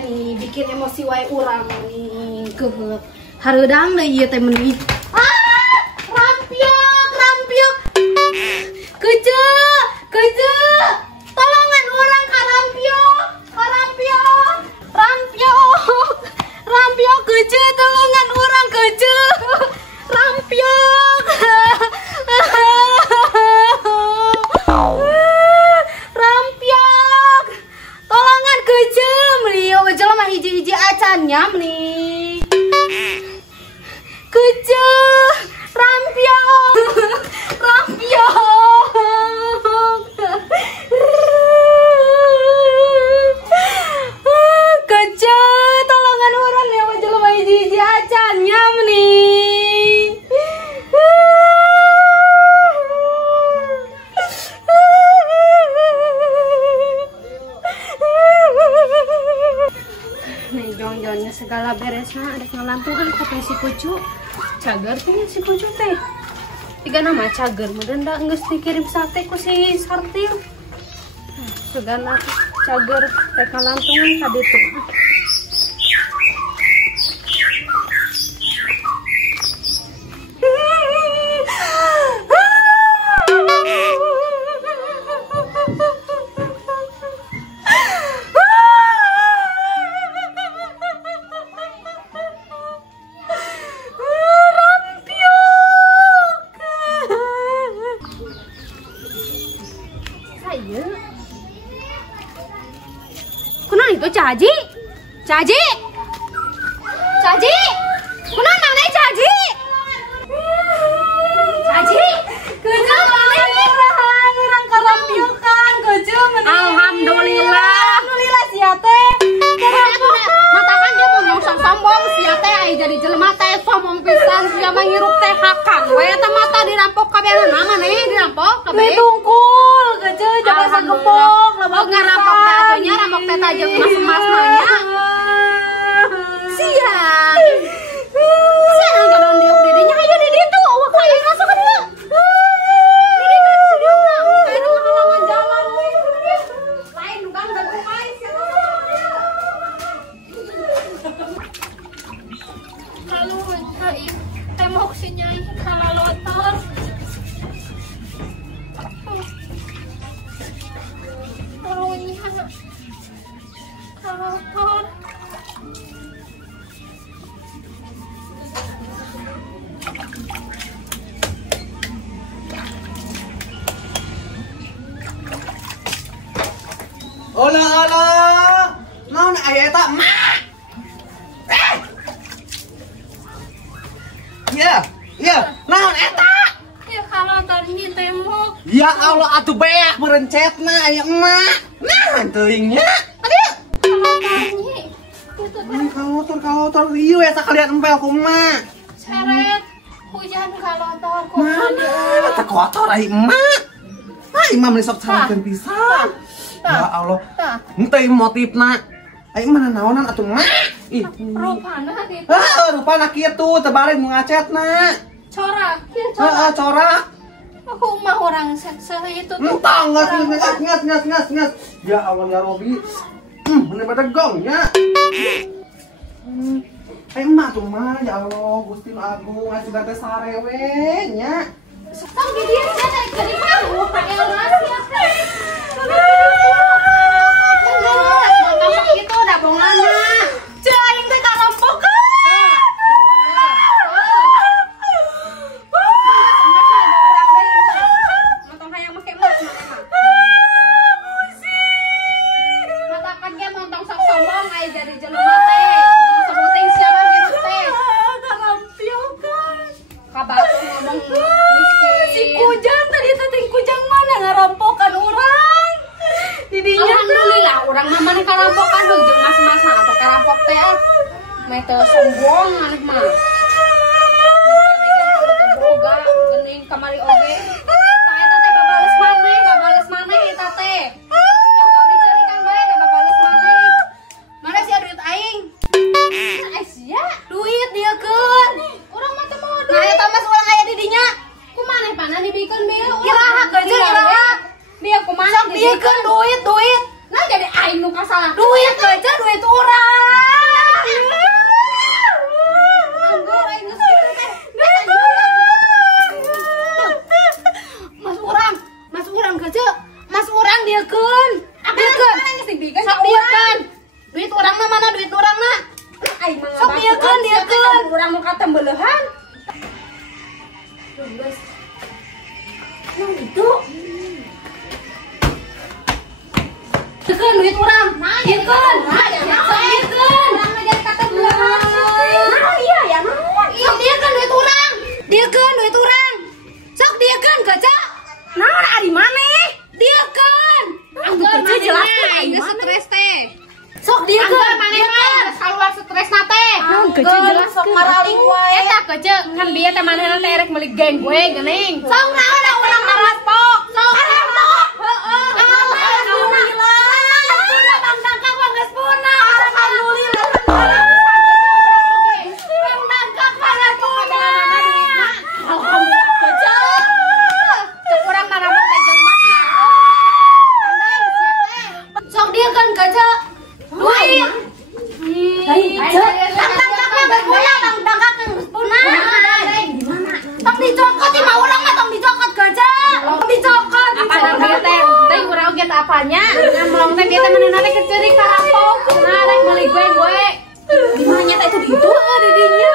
teh nih bikin emosi wae urang nih keut. Hareudang deui ieu teh meuni. Rampiok. Kece. Tolongan urang ka Rampiok kece tolongan urang kece. Rampiok. Rampiok. Tolongan kece meuli jelema hiji-hiji acannya meuli. Kece. Rampiok. Kece tolongan urang ya jelema hiji-hiji acannya meuli. Nih jong-jongnya segala beresna adek ngalantungan ka si Pucu. Cager punya si Pucu teh. Tiga nama cager mudah ndak geus dikirim sate ku si Sartil. Segala cager teh ngalantungan ka ditu. Kunaon itu Caji? Kunaon mana Caji? Keujung mana urang karampiokan keujung meuni. Alhamdulillah sia teh. Matakan dia ngomong sombong sia teh ai jadi jelema teh sombong pisan sia mah ngirup teh hakan we eta mata dirampok kabehna mana dirampok kabeh. Tungkul keujung jangan sagempok. Oh ngarampok teh atunya rampok teh tajeng emas-emas nanya. Siang kadang diuk didinya ayo di ditu awak lain masuk ke dieu. Di ditu diuk kayak halangan jalan we. Lain bukan udah kumai sia. Lalu hai temok si Nyai kalalotor. Olah, naon aya eta mah? Iya, naon eta? Ya kalau tadinya tembok. Ya Allah atuh beak merencetna aya emak. Nah, teuingnya. Adieu. Kalau tadinya. Kalotor ieu eta kalian empel ku emak. Seret hujan kalotor ku. Mana eta kotor ai emak. Ah, imam meni sok carikeun pisan. Ya Allah. Henteu motifna. Ai mana naonan atuh emak? Ih, Rupana gitu. rupana kitu teu bari nu ngacetna. Corak, ya Heeh, corak. corak. Aku mah orang itu tuh. Entang ngas. Ya Allah ya Robi. Bener pada gongnya. Emak tuh mah ya Allah Gusti Agung ngasih teh sarewe nya. Kan di dia teh dari mana? Pakai rahasia teh. Itu udah bongana. Cek aing teh karampok. Mete sombong anak mah. Boga geuning kamari oge. Saya teh gak bales maneh eta teh. Tong dicarikan bae gak bales maneh. Mana sia duit aing? Sia duit dia keun. Urang mah teh mau duit. Nah eta mah urang aya di dinya. Kumaneh pana dibikeun bieu? Iraha geus iraha. Dia kumaneh dibikeun duit. Nah jadi aing nu kasalah. Duit geus duit urang. mana duit urang na? Sok diekeun. Urang nu katembeulehan. Nang itu. Diekeun duit urang. Diekeun. Urang mah jadi katembeulehan. Nah iya ya naon? Sok diekeun duit urang. Diekeun duit urang. Sok diekeun kaca. Naon ari maneh? Diekeun. Anggur kerja jelas teh stres teh. Sok diekeun maneh mah saluar stres na teh. Naon kerja jelas sok maraling wae. Eta kerja kan bieu teh manehna teh rek meuli geng gue geuning. Sok naon da urang marampok. Sok marampok. Heeh. Alhamdulillah. Bang Dangkak mah geus punah. Alhamdulillah. Bang Dangkak mah geus punah. Alhamdulillah kerja. Cek urang marampok teh jeung masna. Sok dia kan kaca duit. Bang Dangkak mah berpunah, Bang Dangkak geus punah. Gimana? Tong dicokot mah urang mah tong dicokot kaca. Tong dicokot. Apa namanya teh? Teh urang oge teh apanya? Ngamong teh dia teh manehna teh keceurik karampok. Nah, rek meuli gue. Di mana nya teh itu di dinya.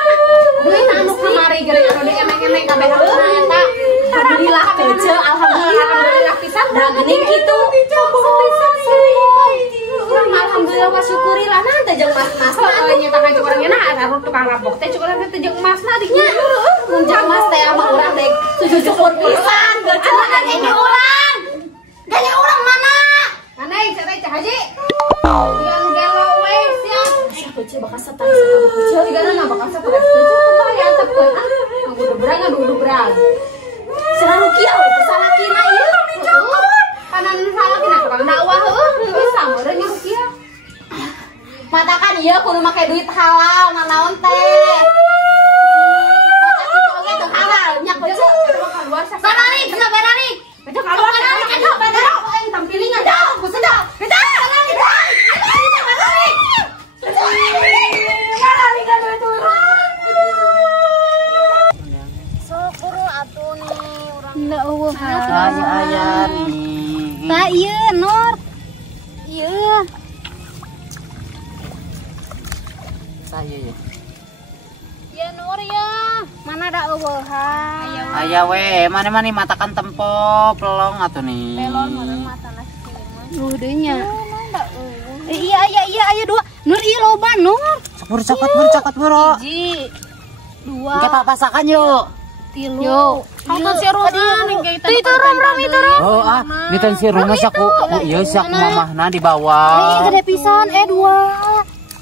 Duit anu kamari gara-gara di emeng-emeng kabeh harusna eta. Alhamdulillah kaca, alhamdulillah pisan da geuning kitu. Alhamdulillah wa syukurilah nah teh jeung mas-mas nya tangga jeung urang nya ada tukang rampok teh cukup teh jeung masna dinya. Mun jeung mas teh mah urang dek syukur pisan geuning urang. Ganya urang mana? Mana yang saya cah haji? Yang gelo we sia. Kecil bakal stres. Kecil digana bakal stres. Kecil teh ya tepkeun ah. Ngadu berang. Selalu kieu pesalakina ieu dicokot. Panan salakina tukang dakwah heuh bisa meureun ieu kieu. Matakan ieu kudu make duit halal nanaon teh. Kocak itu oge teu halal nya kecil. Barari, bisa barari. Betul keluar barari, ayo barari. Yang tampiling aja, sedap. Kita barari. Kita barari. Barari kan duit urang. Syukur atuh nih urang. Da eueuh. Aya nih. Tah ieu Nur. Ieu. Tah ieu. Ya Nur ya, mana ada eueuhan? Aya we, mana-mana matakan tempo pelong atuh nih. Pelong meureun matana sih. Udeunya. Iya aya dua. Nur ieu loba Nur. Cokot bro. Hiji. Dua. Kita pasakan yuk. Tilu. Yuk. Hangkeun si Rumah ning kayak itu rom itu rom. Oh ah, niten si Rumah saku. Ieu sak mamahna di bawah. Gede pisan dua.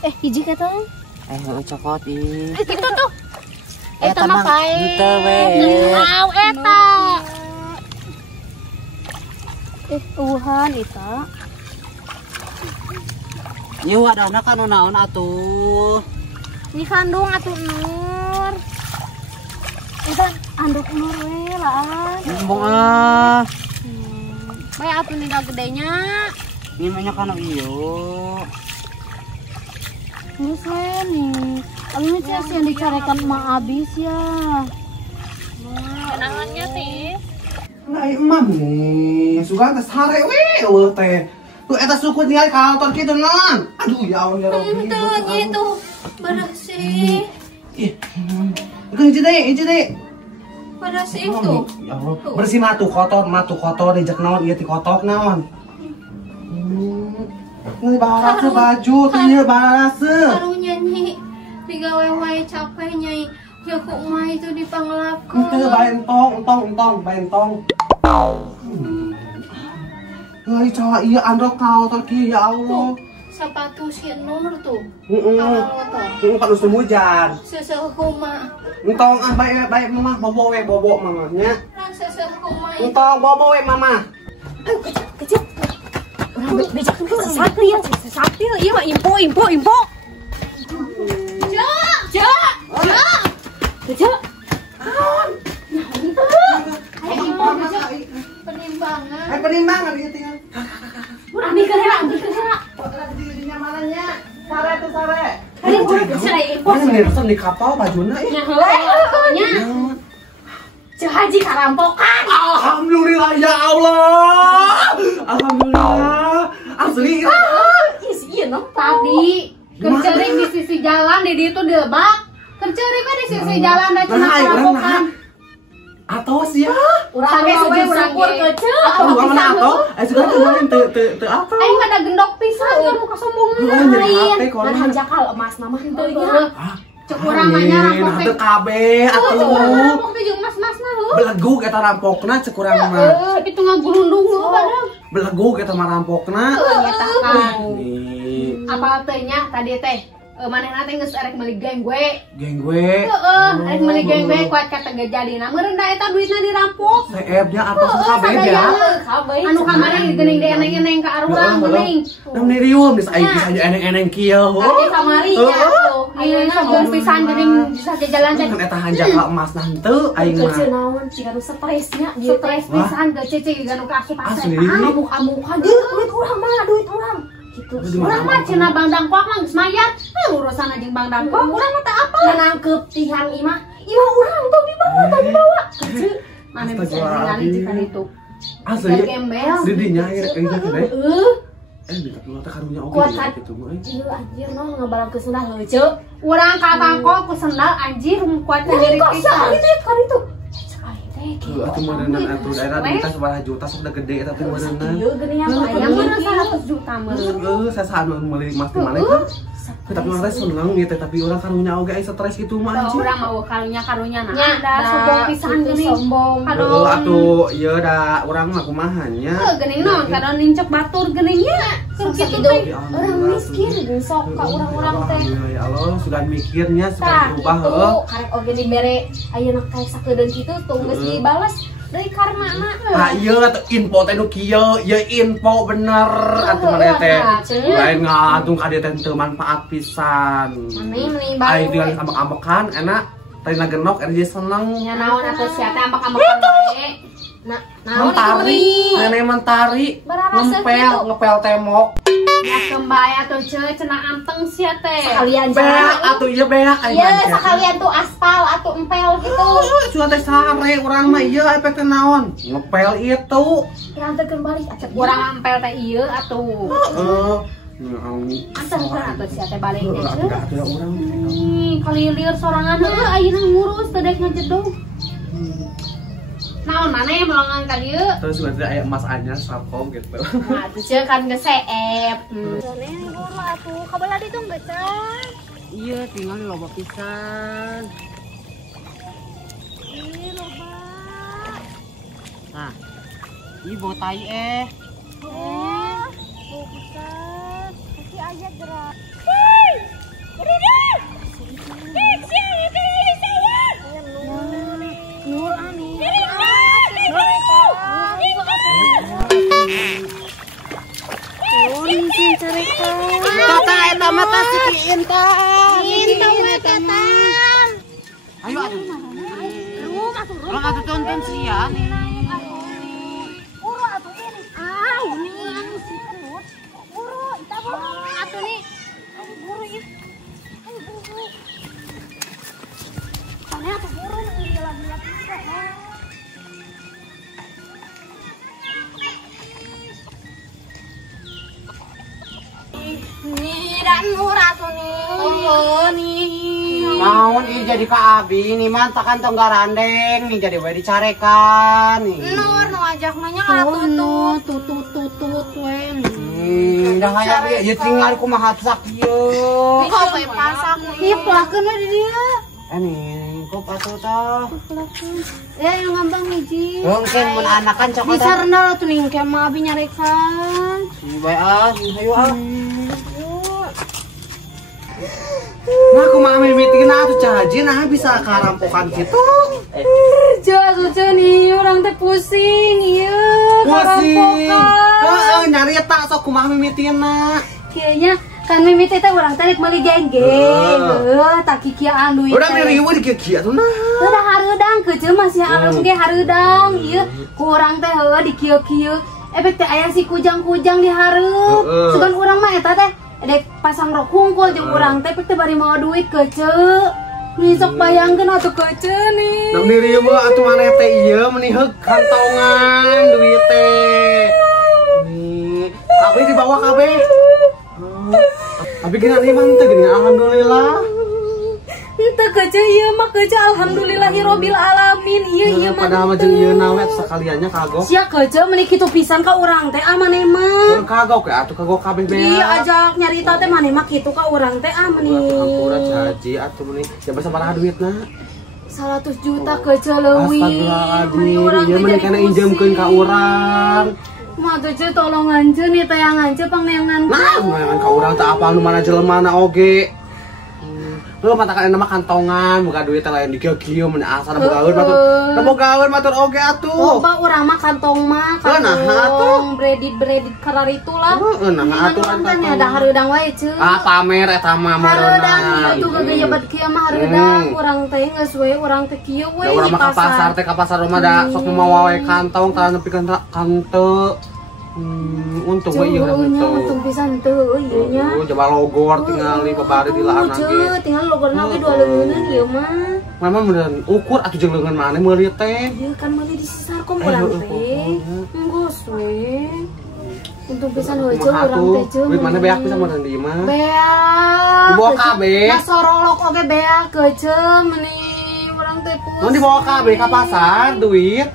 Hiji kata. Cokot ih. Itu tuh. Eta mah kae. Gitu we. Aw eta. Tuhan eta. Ieu wadahna kan naon atuh? Ni kandung atuh Nur. Eta anduk Nur we laan. Ngomong ah. Bae atuh ni gedenya. Ini banyak kan ieu. Terus nih, ini sih yang dicarikan emak abis ya. Kenangannya teh. Nah, imam nih, suka tes hare we teh. Tuh eta suku ningali kantor kitu non. Aduh ya Allah ya Rabbi. Teu itu bersih. Ih, hiji deh. Bersih tuh. Ya Allah, bersih matu kotor dijek naon ieu ti kotok naon. Ini barasa baju, ini barasa. Baru nyanyi, digawe wae capek nyai. Ya kok mah itu dipanglapkeun. Itu baentong. Ngai cowok iya androk kau tadi ya Allah. Sepatu si Nur tuh. Kan usum hujan. Seseuh kumaha. Entong ah bae mama bobo mamanya. Lah seseuh kumaha. Entong bobo we mama. Kecil. Becak sakri ya, sakri ieu mah info. Cek. Penimbangan. Ieu tinggal. Ambil ke heula. Di nyamanannya. Sare. Mana pesan di kapal bajuna ih. Nya nya. Cek haji karampokan. Alhamdulillah ya Allah. Alhamdulillah. Asli. Iya nong tadi. Kan jalan di ditu dilebak. Kerja deh di sisi jalan da cenah perampokan. Atau sih ya? Urang ge sujud syukur keceu. Atau mana atau? Juga kemarin teu atau. Aing mah da gendok pisan kanu kasombongan lain. Dan hanjakal emas mah teu nya. Cek urang mah nya rampok teh kabeh atuh. Rampok teh jeung emas-emasna heuh. Belegug eta rampokna cek urang mah. Itu ngagulundung heuh badag. Belegug eta mah rampokna. Nyata kan. Apa teh nya tadi teh? Manehna teh geus arek meuli geng gue. Geng gue. Heeh, arek meuli geng gue kuat kata gejadina meureun da eta duitna dirampok. Seebnya atau kabeh ya. Anu kamari geuning di eneng-eneng ka arurang geuning. Nam nirium geus aing bisa eneng-eneng kieu. Di kamari nya tuh. Ieu sombong pisan geuning bisa jalan teh. Kan eta hanjaka emas nah teu aing mah. Kecil naon sih anu stresnya, stres pisan ge cece ganu ka asup asup. Muka-muka duit urang mah duit urang. Gitu. Urang mah cenah Bang Dangkok mah geus mayar. Urusan jeung Bang Dangkok urang mah teu apa. Nangkep tihang imah. Imah urang tuh dibawa. Kecil. Mana bisa ningali di kan itu. Asli. Gembel. Di dinya ya kayak gitu deh. Minta keluar teh karunya oge gitu mah. Ieu anjir no ngabalang ke sendal heuceu. Urang ka Bangkok ku sendal anjir kuat nyari pisan. Kan itu. Atuh meureunna atuh daerah minta 11 juta sok udah gede eta teh meureunna. Ieu geuning mah aya meureun 100 juta meureun. Saya meuli emas di mana kan? Tapi orang teh seneng gitu tapi orang karunya oge aya stres gitu mah anjir. Urang mah karunya nah. Da sombong pisan geuning. Sombong. Aduh atuh ieu da urang mah kumaha nya. Heuh geuning naon kadon nincek batur geuning nya. Keur kitu teh urang miskin geus sok ka urang-urang teh. Ya Allah sudah mikirnya sudah berubah heuh. Karek oge dibere ayeuna kae sakedeung kitu tong geus dibales dari karmana. Ah ieu atuh info teh nu kieu, ieu info bener atuh mana teh. Lain ngatung ka dieu teh teu manfaat pisan. Mani Ai tinggal ambek-ambekan enak. Tadina genok dia seneng. Nya naon atuh sia teh ambek-ambekan bae. Nah, naon mentari, nenek mentari, ngepel temok. Ya kembali atuh cenah anteng sia teh. Sekalian beak atuh ieu beak aya. Iya, sekalian tuh aspal atau empel gitu. Cuma teh sare urang mah ieu efek teh naon? Ngepel itu. Rantekeun balik acak urang empel teh ieu atuh. Heeh. Anteng atuh sia teh balik teh. Enggak ada urang. Kalilir sorangan heuh ayeuna ngurus teh dek ngajedog. Naon maneh melongan ka dieu? Terus juga aya emas anyar sapom gitu. Nah, itu ceu kan geseep. Neng guru atuh, kabelah di tong becan. Iya, tinggal di loba pisan. Ih, loba. Nah. Ih, bawa tai Bau pisan. Kasih aja gerak. Hei! Udah deh. Dek, siapa kali sayang? Nur ani. Kata eta mah tas sikiin tah. Ayo atuh. Orang atuh tonton sia nih. Uru atuh ini. Ini anu si kenut. Uru, kita atuh nih. Guru ieu. Guru. Kana atuh guru ieu lagi pisan. Dan murah tuh nih. Naon ieu jadi ka abi nih mah takan tong garandeng nih jadi bae dicarekan nih. Nur nu ajak nanya kalau tutut we. Dah hayang ieu tinggal kumaha sak ieu. kok bae pasak nih plakeun di dia. Nih, kok atuh tah. Yang ngambang hiji. Mungkin mun anakan cok Bisa rendah tuh nih kayak mah abi nyarekan. Bae hayu Nah, kumaha mimitin atuh cahaji nah bisa karampokan kitu. Jatuh nih orang teh pusing iya. Pusing. Heeh, nyarita sok kumaha mimitina. Kayaknya kan mimit teh orang teh meuli geng-geng. Tak kikiaan duit. Udah miriwe di kieu atuh nah. Udah hareudang keuceum masih alus ge hareudang ieu. Ku urang teh heueuh di kieu-kieu. Efek teh aya si kujang-kujang di hareup. Sugan urang mah eta teh dek pasang rok hungkul jeung urang teh teh bari mau duit keuceu. Nih sok bayangkeun atuh keuceu nih. Dam dirieu atuh maneh teh ieu meuni heug kantongan duit teh. Nih, kabeh dibawa kabeh. Abi gini nih mantep gini, alhamdulillah. Ente kerja iya mah kerja alhamdulillahirobbil alamin. Iya mah. Padahal mah jeung ieu nawet sekaliannya kagok. Sia kerja meuni kitu pisan ka urang teh mane mah. Kagok ya atuh kagok kabeh bea. Iya ajak nyarita teh mane mah kitu ka urang teh meuni. Ampura haji atuh meuni. Ya basa paraha duitna. 100 juta kerja leuwih. Astagfirullahaladzim. Ieu mah kana injemkeun ka urang. Mah tuh cuy tolong anjeun nih teh yang anjeun pangneangan. Nah, ngan ka urang teh apal nu mana jelemana oge. Lu matakan nama kantongan, buka duit lain di kieu mun asal bogaeun matur. Bogaeun matur oge atuh. Loba urang mah kantong mah kantong bredit karar itulah. Nah atuh kan ada hareudang wae ceuk. Ah pamer eta mah hareudang atuh geuge jabat kieu mah hareudang urang teh geus we urang teh kieu we di pasar. Teh ka pasar rumah da sok mau wae kantong tara nepi ka kanteu. Untung we ieu urang teh. Untung pisan teu ieu nya. Coba logor tingali pabari di lahan ge. Tinggal logorna ge 2 leungeun ieu mah. Memang beneran ukur atuh jeung leungeun maneh meuli teh. Ieu kan meuli di Sisarkom urang teh. Geus we. Untung pisan heuceul urang teh jeung. Duit mana beak pisan meureun di imah. Beak. Dibawa kabeh. Nah sorolok oge beak heuceul meuni urang teh pus. Mun dibawa kabeh ka pasar duit.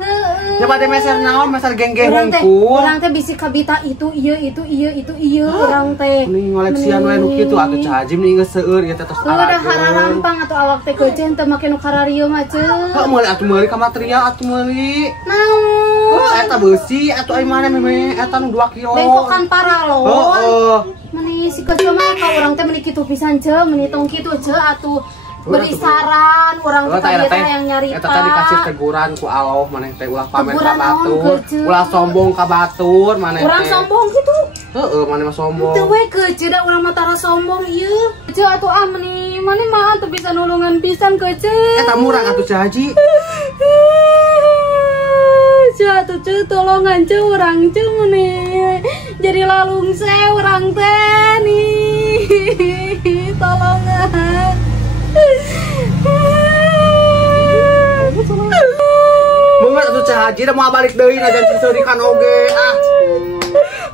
Ya pada meser naon, meser geng-geng hungkul. Urang teh bisi kabita itu ieu urang teh. Ning ngoleksian we nu kitu atuh Haji mending geus seueur ieu teh tos arageun. Udah hararampang atuh awak teh geuceun teu make nu kararieu mah ceuk. Heuh meuli atuh meuli ka material atuh meuli. Naon? Eta beusi atuh ai mana meme eta nu 2 kilo. Bengkokan paralon. Heeh. Meuni si kecil mah ka urang teh meuni kitu pisan ceuk, meuni tong kitu ceuk atuh. Beri saran orang teh yang nyari eta teh dikasih teguran ku Allah maneh teh ulah pamer ka batur, ulah sombong ka batur maneh teh. Urang sombong kitu. Heeh, maneh mah sombong. Teu we keuceul da urang mah tara sombong ieu. Keuceul atuh meuni maneh mah teu bisa nulungan pisan keuceul. Eta murang atuh Haji. Atuh cuy tolongan cuy urang cuy meuni. Jadi lalungse urang teh nih. Tolongan. Bunga atuh Haji da moal balik deui na jangan diseudikan oge ah.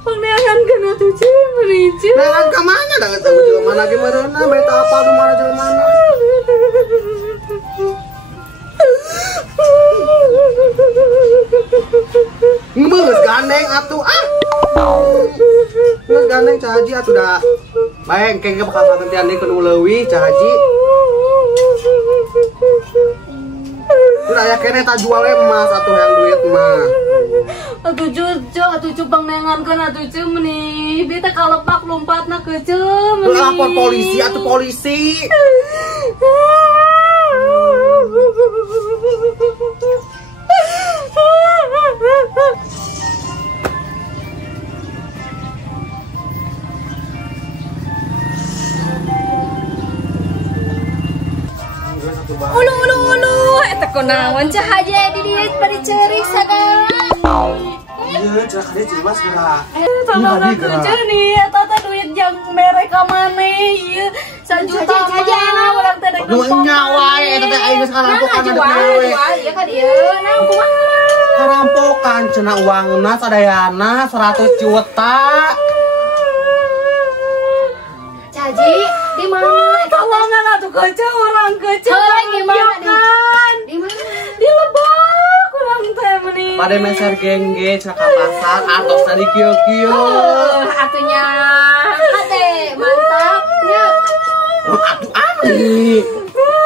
Pangneangan kana tuh cuy meuni cuy. Neangan ka mana da geus jelema lagi meureunna beta apal nu mana jelemana. Ngeus gandeng atuh ah. Ngeus gandeng Haji atuh da. Bae engke bakal gantian deui ku leuwih Haji. Udah aya kene tak jual emas atuh yang duit mah. Atuh cuy pangnengan kan atuh cuy meuni. Beta kalebak lompatna ke cuy meuni. Lapor polisi atuh polisi. Ulu, eta kunaon cah aja di dieu bari ceurik sagala. Ieu cah kade cimas geura. Tolong aku nih, eta teh duit jang mere ka maneh ieu 1 juta aja urang teh dek. Nu nyawa eta teh aing geus karampokan ada dewe. Ieu ka dieu, nah kumaha? Karampokan cenah uangna sadayana 100 juta. Caji, di mana? Tolongan atuh kece orang kece. Gimana kan? Di mana? Di Lebak orang teh meuni. Pada meser gengge cenah ka pasar artos di kieu-kieu. Atunya hade mantapnya. Atuh ani.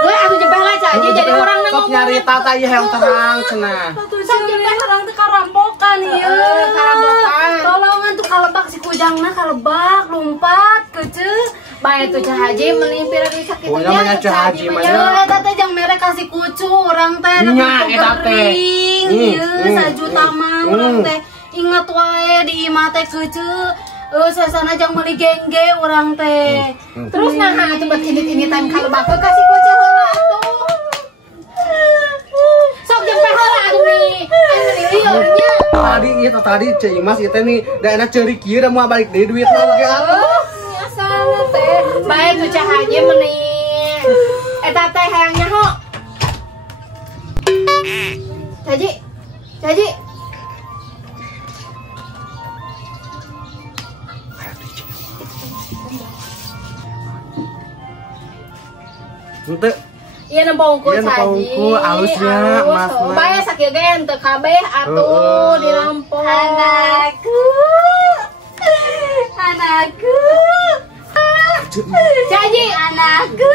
Atuh jebeh lah Caji jadi orang nang sok nyarita tah ieu hayang terang cenah. Sok jebeh orang teh karampokan ieu. Karampokan. Tolongan tuh kalebak si kujangna kalebak lompat kece. Bae tuh Cah Haji meuli pirang sakit nya. Nya Cah Haji mah. Eta teh jang mere kasih kucu urang teh nya eta teh. Ieu 1 juta mah urang teh inget wae di imah teh keuceul. Sasana jang meuli gengge urang teh. Terus naha atuh buat ini-initan kalebak kasih kucu heula atuh. Sok jeung heula atuh nih. Liurnya. Tadi ieu tadi Ceh Imas ieu teh nih da enak ceurik kieu da moal balik deui duitna oge atuh. Asana teh bae tuh Cah Haji meuni. Eta teh hayang nyaho. Caji. Henteu. Iya nempongku Iya, nempongku, alusnya, Mas. Bae sakieu ge henteu kabeh atuh dirampok. Anakku. Caji Anakku.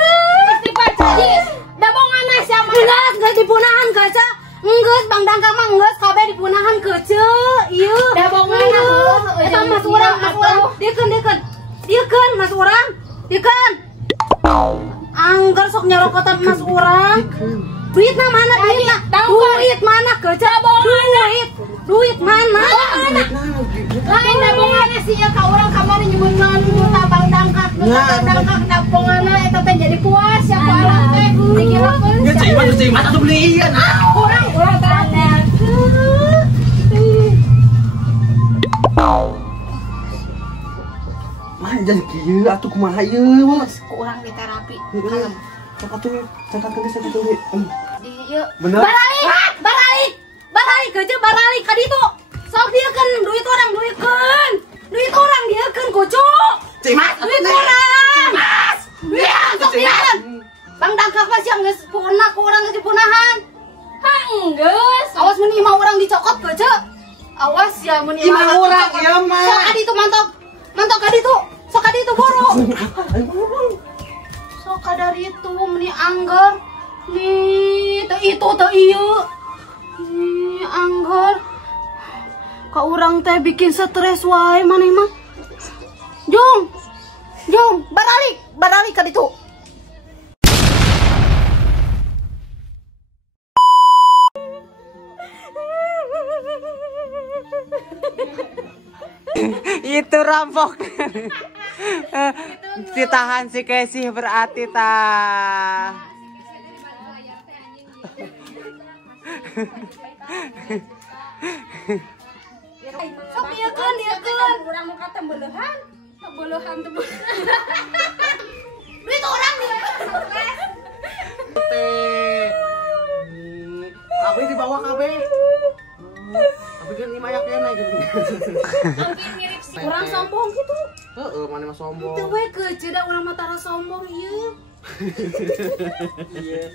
istighfar Caji. Da bonganna sia mah. Enggak dipunahan kaca. Enggeus Bang Dangka mah enggeus kabeh dipunahan kece. Ieu. Da bonganna Eta mas urang. Diekeun mas urang. Diekeun. Angger sok nyarokotan mas urang. Duitna mana duitna? Duit mana kece? Duit mana? Lain da bonganna sia ka urang kamari nyebutkeun juta Bang Dangka. Bang Dangka da bonganna eta teh jadi puas ya ku anak teh. Dikirakeun. Ya cai mah atuh beliin. Urang Anakku. Mah jadi kieu atuh kumaha ieu? ku urang di terapi. Sok atuh cakakeun sok atuh. Ieu. Bener. Baralik kece baralik ka ditu. Sok diekeun duit orang duitkeun. Duit orang diekeun kucu. Cai mah Duit orang. Ya, sok diekeun. Bang Dangka mah sia geus punah ku urang geus dipunahan. Enggeus. Awas mun imah urang dicokot kece. Awas ya mun Imah urang ieu mah. Sok ka ditu mantap. Mantap ka ditu. Sok ka ditu boro. Sok ka dari itu meni angger. Nih, teu itu teu ieu. Nih, angger. Ka urang teh bikin stres wae maneh mah. Jong, baralik ka ditu. Itu rampok. Ditahan si Casey berarti tah. Sok diekeun. Urang nu kata beulehan. Beulehan teh. Duit orang diekeun. Kabeh di bawah kabeh. Tapi kan imah ya kena gitu. Urang sombong gitu. Heeh, mana mah sombong. Teu we kece da urang mah tara sombong ieu. Iya.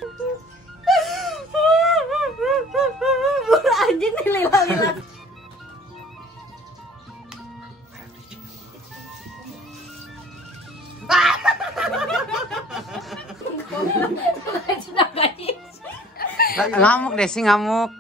Anjing nih lila. Ngamuk deh sih ngamuk.